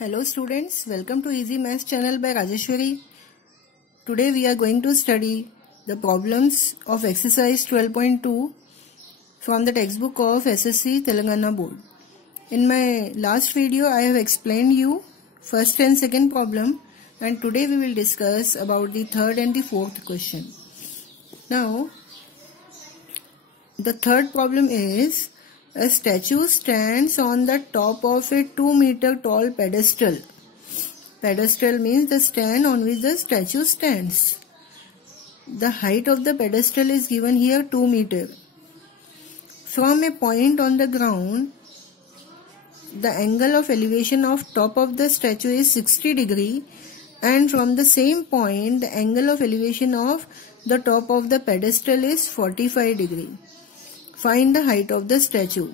Hello students, welcome to Easy Maths channel by Rajeshwari. Today we are going to study the problems of exercise 12.2 from the textbook of SSC Telangana Board. In my last video I have explained you first and second problem, and today we will discuss about the third and the fourth question. Now the third problem is: a statue stands on the top of a 2-meter tall pedestal. Pedestal means the stand on which the statue stands. The height of the pedestal is given here 2 meters. From a point on the ground, the angle of elevation of top of the statue is 60 degrees, and from the same point the angle of elevation of the top of the pedestal is 45 degrees. Find the height of the statue.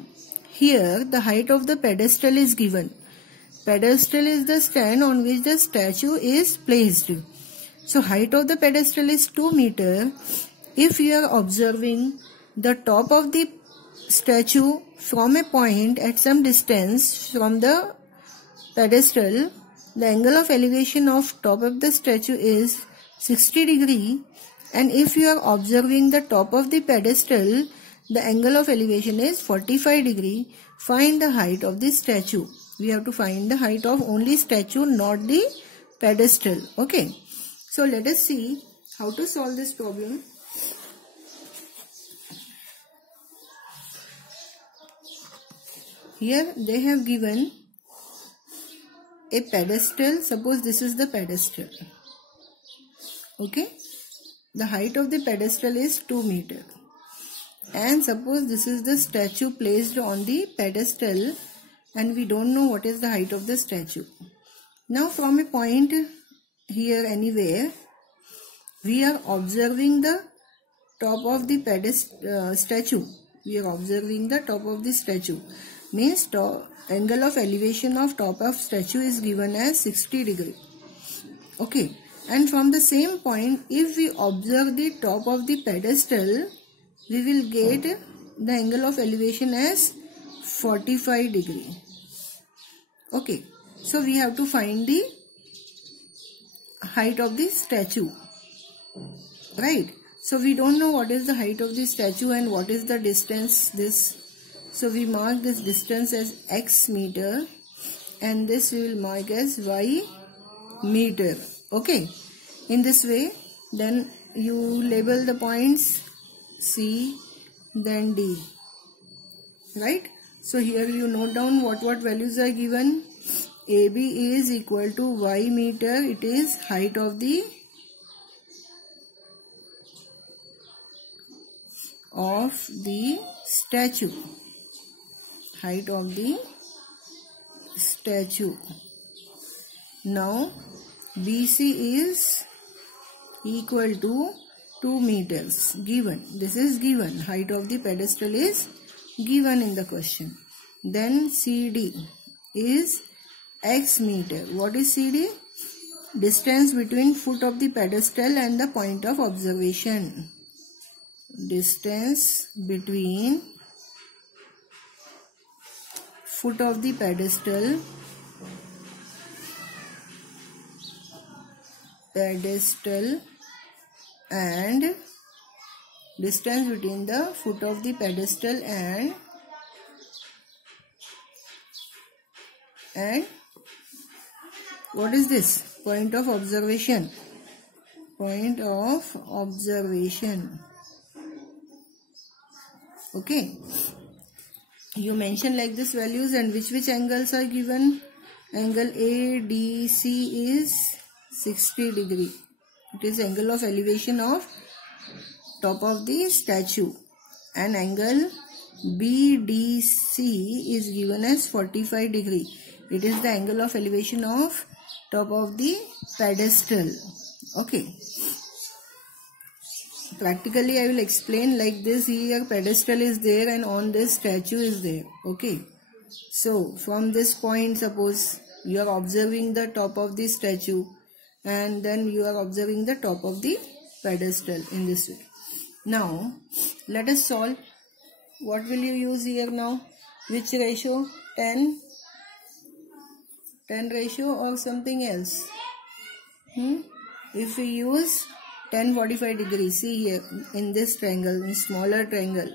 Here the height of the pedestal is given. Pedestal is the stand on which the statue is placed. So height of the pedestal is 2 meters. If you are observing the top of the statue from a point at some distance from the pedestal, the angle of elevation of top of the statue is 60 degrees, and if you are observing the top of the pedestal, the angle of elevation is 45 degrees. Find the height of the statue. We have to find the height of only statue, not the pedestal. Okay. So let us see how to solve this problem. Here they have given a pedestal. Suppose this is the pedestal. Okay. The height of the pedestal is 2 meters. And suppose this is the statue placed on the pedestal, and we don't know what is the height of the statue. Now from a point here anywhere, we are observing the top of the statue. We are observing the top of the statue. Means angle of elevation of top of statue is given as 60 degrees. Okay. And from the same point, if we observe the top of the pedestal, we will get the angle of elevation as 45 degrees. Okay. So we have to find the height of the statue. Right. So we don't know what is the height of the statue and what is the distance this. So we mark this distance as x meter, and this we will mark as y meter. Okay. In this way, then you label the points C, then D. Right? So here you note down what values are given. AB is equal to y meter. It is height of the statue. Height of the statue. Now BC is equal to 2 meters. Given. This is given. Height of the pedestal is given in the question. Then CD is x meter. What is CD? Distance between foot of the pedestal and the point of observation. Distance between foot of the pedestal and distance between the foot of the pedestal and what is this? Point of observation. Point of observation. Okay. You mention like this values, and which angles are given. Angle ADC is 60 degrees. It is angle of elevation of top of the statue, and angle BDC is given as 45 degrees. It is the angle of elevation of top of the pedestal. Okay. Practically I will explain like this. Here pedestal is there and on this statue is there. Okay. So from this point, suppose you are observing the top of the statue, and then you are observing the top of the pedestal in this way. Now let us solve. What will you use here now? Which ratio? 10 10 ratio or something else? If we use 10 45 degrees, see here in this triangle, in smaller triangle,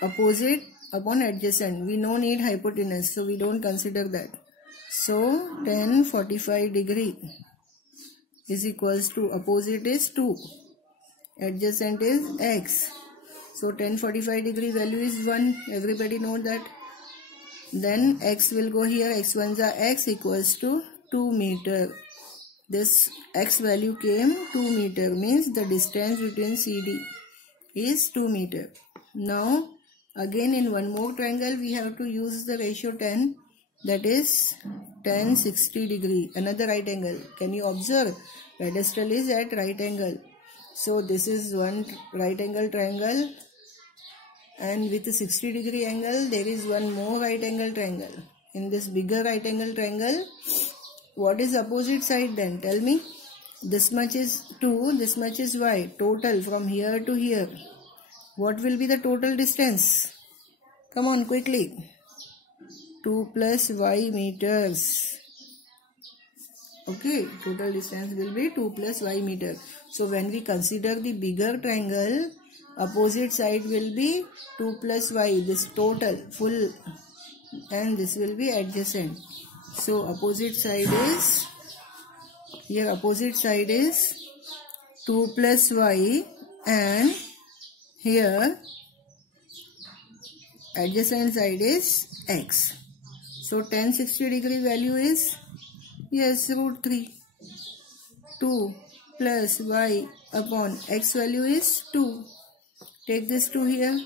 opposite upon adjacent, we no need hypotenuse, so we don't consider that. So 10 45 degree is equals to, opposite is 2, adjacent is x. So 10 45 degree value is 1. Everybody know that. Then x will go here. X ones are x equals to 2 meter. This x value came 2 meter, means the distance between CD is 2 meter. Now again in one more triangle we have to use the ratio 10, that is 10 60 degree, another right angle. Can you observe? Pedestal is at right angle. So this is one right angle triangle, and with a 60 degree angle there is one more right angle triangle. In this bigger right angle triangle, what is opposite side then? Tell me. This much is 2, this much is y. Total from here to here. What will be the total distance? Come on quickly. 2 plus y meters. Okay, total distance will be 2 plus y meter. So when we consider the bigger triangle, opposite side will be 2 plus y, this total full, and this will be adjacent. So opposite side is, here opposite side is 2 plus y, and here adjacent side is x. So 10 60 degree value is, yes, root 3. 2 plus y upon x value is 2. Take this 2 here.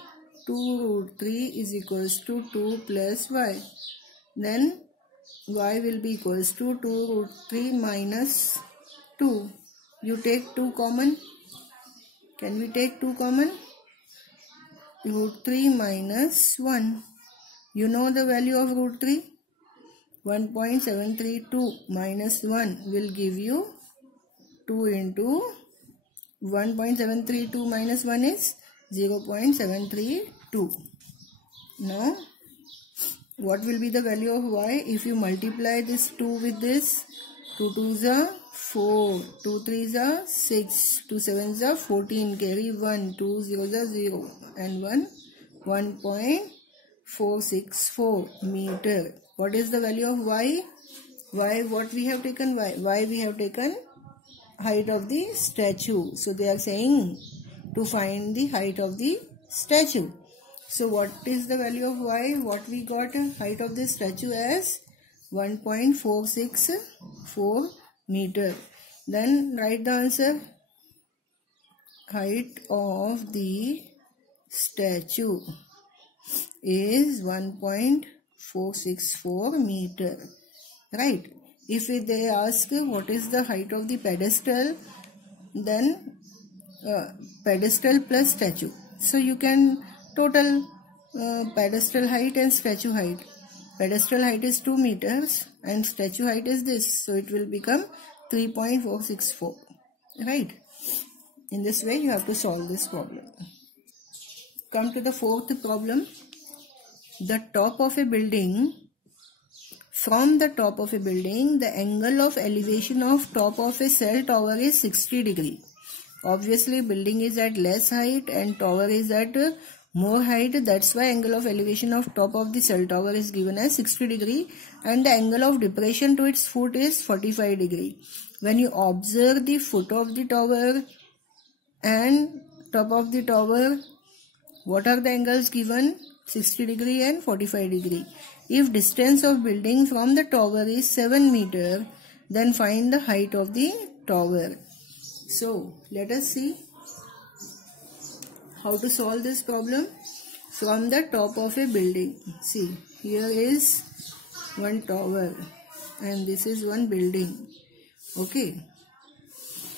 2 root 3 is equals to 2 plus y. Then y will be equals to 2 root 3 minus 2. You take 2 common. Can we take 2 common? Root 3 minus 1. You know the value of root 3? 1.732 minus 1 will give you 2 into 1.732 minus 1 is 0.732. Now, what will be the value of y? If you multiply this 2 with this, 2 2s are 4, 2 3s are 6, 2 7s are 14, carry 1, 2 0s are 0, and 1.464 meter. What is the value of y? Y, what we have taken? Y we have taken height of the statue. So they are saying to find the height of the statue. So what is the value of y? What we got height of the statue as 1.464 meter. Then write the answer. Height of the statue is 1.464 meter. Right. If they ask what is the height of the pedestal, then pedestal plus statue. So you can total pedestal height and statue height. Pedestal height is 2 meters and statue height is this. So it will become 3.464. Right. In this way you have to solve this problem. Come to the fourth problem. The top of a building. From the top of a building, the angle of elevation of top of a cell tower is 60 degree. Obviously, building is at less height and tower is at more height. That's why angle of elevation of top of the cell tower is given as 60 degree and the angle of depression to its foot is 45 degree. When you observe the foot of the tower and top of the tower, what are the angles given? 60 degree and 45 degree. If distance of building from the tower is 7 meter, then find the height of the tower. So, let us see how to solve this problem. From the top of a building, see, here is one tower and this is one building. Okay,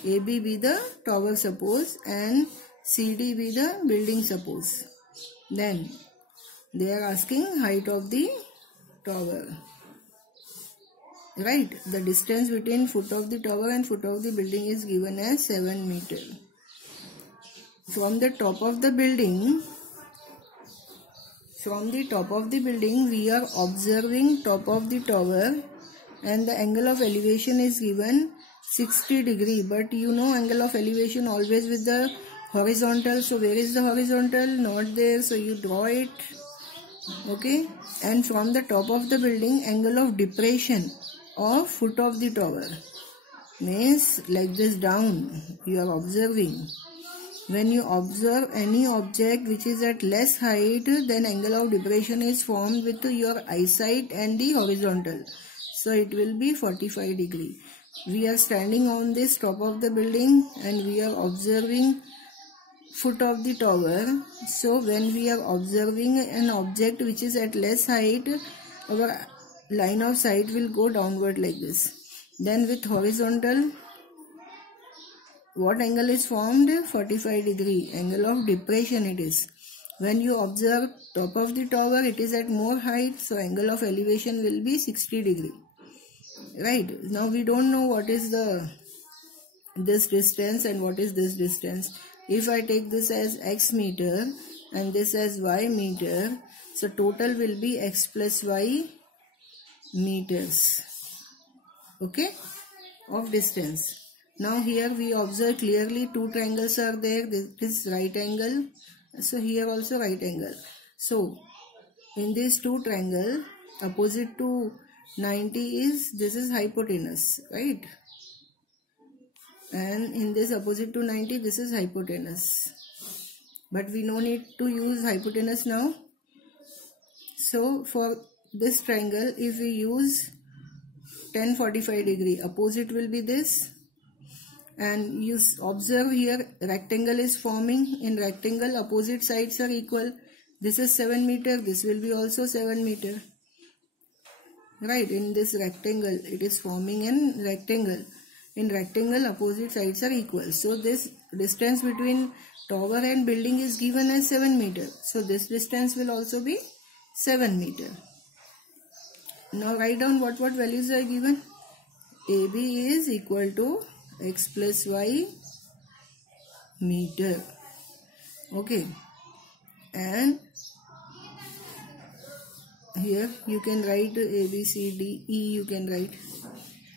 AB be the tower suppose and CD be the building suppose. Then they are asking height of the tower. Right, the distance between foot of the tower and foot of the building is given as 7 meter. From the top of the building, we are observing top of the tower and the angle of elevation is given 60 degree, but you know angle of elevation always with the horizontal. So where is the horizontal? Not there, so you draw it. Okay, and from the top of the building, angle of depression of foot of the tower means like this down you are observing. When you observe any object which is at less height, then angle of depression is formed with your eyesight and the horizontal. So it will be 45 degree. We are standing on this top of the building and we are observing foot of the tower. So when we are observing an object which is at less height, our line of sight will go downward like this. Then with horizontal, what angle is formed? 45 degree. Angle of depression it is. When you observe top of the tower, it is at more height, so angle of elevation will be 60 degree. Right. Now we don't know what is this distance and what is this distance. If I take this as x meter and this as y meter, so total will be x plus y meters. Okay, of distance. Now here we observe clearly two triangles are there. This is right angle. So here also right angle. So in these two triangle, opposite to 90 is, this is hypotenuse, right? And in this opposite to 90, this is hypotenuse. But we no need to use hypotenuse now. So for this triangle, if we use 1045 degree, opposite will be this. And you observe here rectangle is forming. In rectangle opposite sides are equal. This is 7 meter, this will be also 7 meter. Right, in this rectangle it is forming in rectangle. In rectangle opposite sides are equal. So this distance between tower and building is given as 7 meter. So this distance will also be 7 meter. Now write down what values are given. AB is equal to x plus y meter. Okay, and here you can write A, B, C, D, E you can write.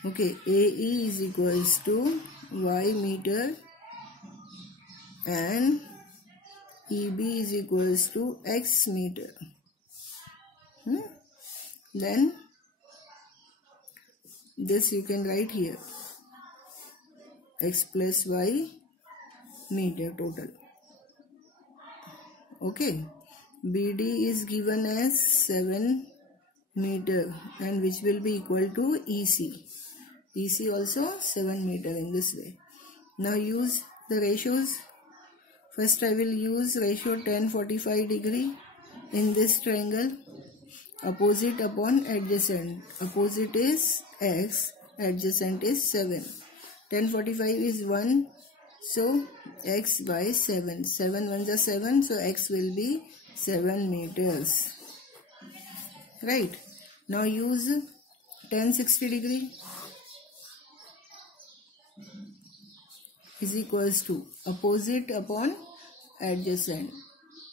Okay, AE is equals to y meter and EB is equals to x meter. Then this you can write here, x plus y meter total. Okay, BD is given as 7 meter and which will be equal to EC. EC also 7 meter in this way. Now use the ratios. First I will use ratio 1045 degree in this triangle. Opposite upon adjacent. Opposite is x, adjacent is 7. 1045 is 1, so x by 7. 7 ones are 7, so x will be 7 meters. Right. Now use 1060 degree is equals to opposite upon adjacent.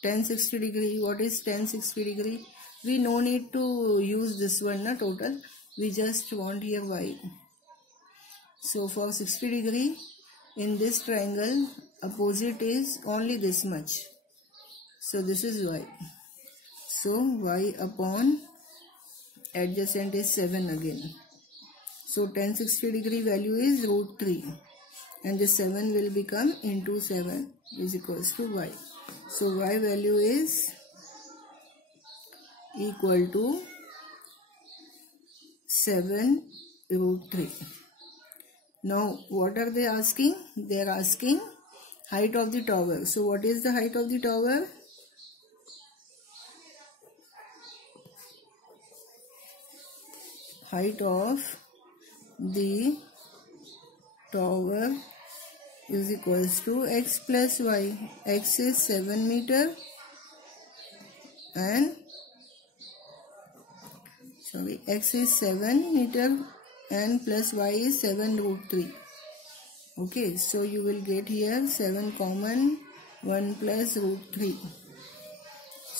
1060 degree. What is 1060 degree? We no need to use this one na total. We just want here y. So for 60 degree in this triangle, opposite is only this much. So this is y. So y upon adjacent is 7 again. So 1060 degree value is root 3. And this 7 will become into 7 is equals to y. So y value is equal to 7 root 3. Now what are they asking? They are asking height of the tower. So what is the height of the tower? Height of the tower is equals to x plus y. X is 7 meter and x is 7 meter and plus y is 7 root 3. Okay, so you will get here 7 common, 1 plus root 3.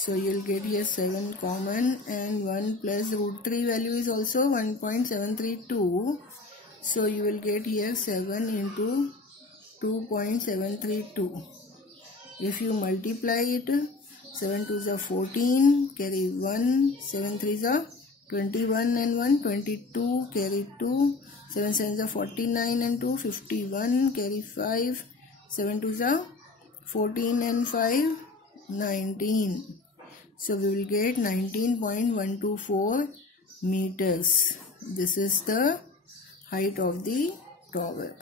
So you will get here 7 common, and 1 plus root 3 value is also 1.732. So you will get here 7 into 2.732. If you multiply it, 7 2s are 14, carry 1, 7 3s are 21 and 1, 22, carry 2, 7 7s are 49 and 2, 51, carry 5, 7 2s are 14 and 5, 19. So we will get 19.124 meters. This is the height of the tower.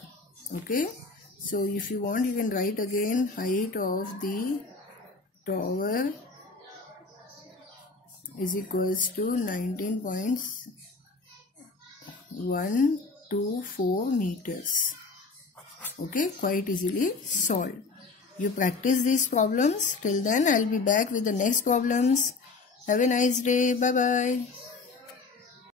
Okay. So if you want, you can write again height of the tower is equals to 19.124 meters. Okay, quite easily solved. You practice these problems. Till then, I'll be back with the next problems. Have a nice day. Bye-bye.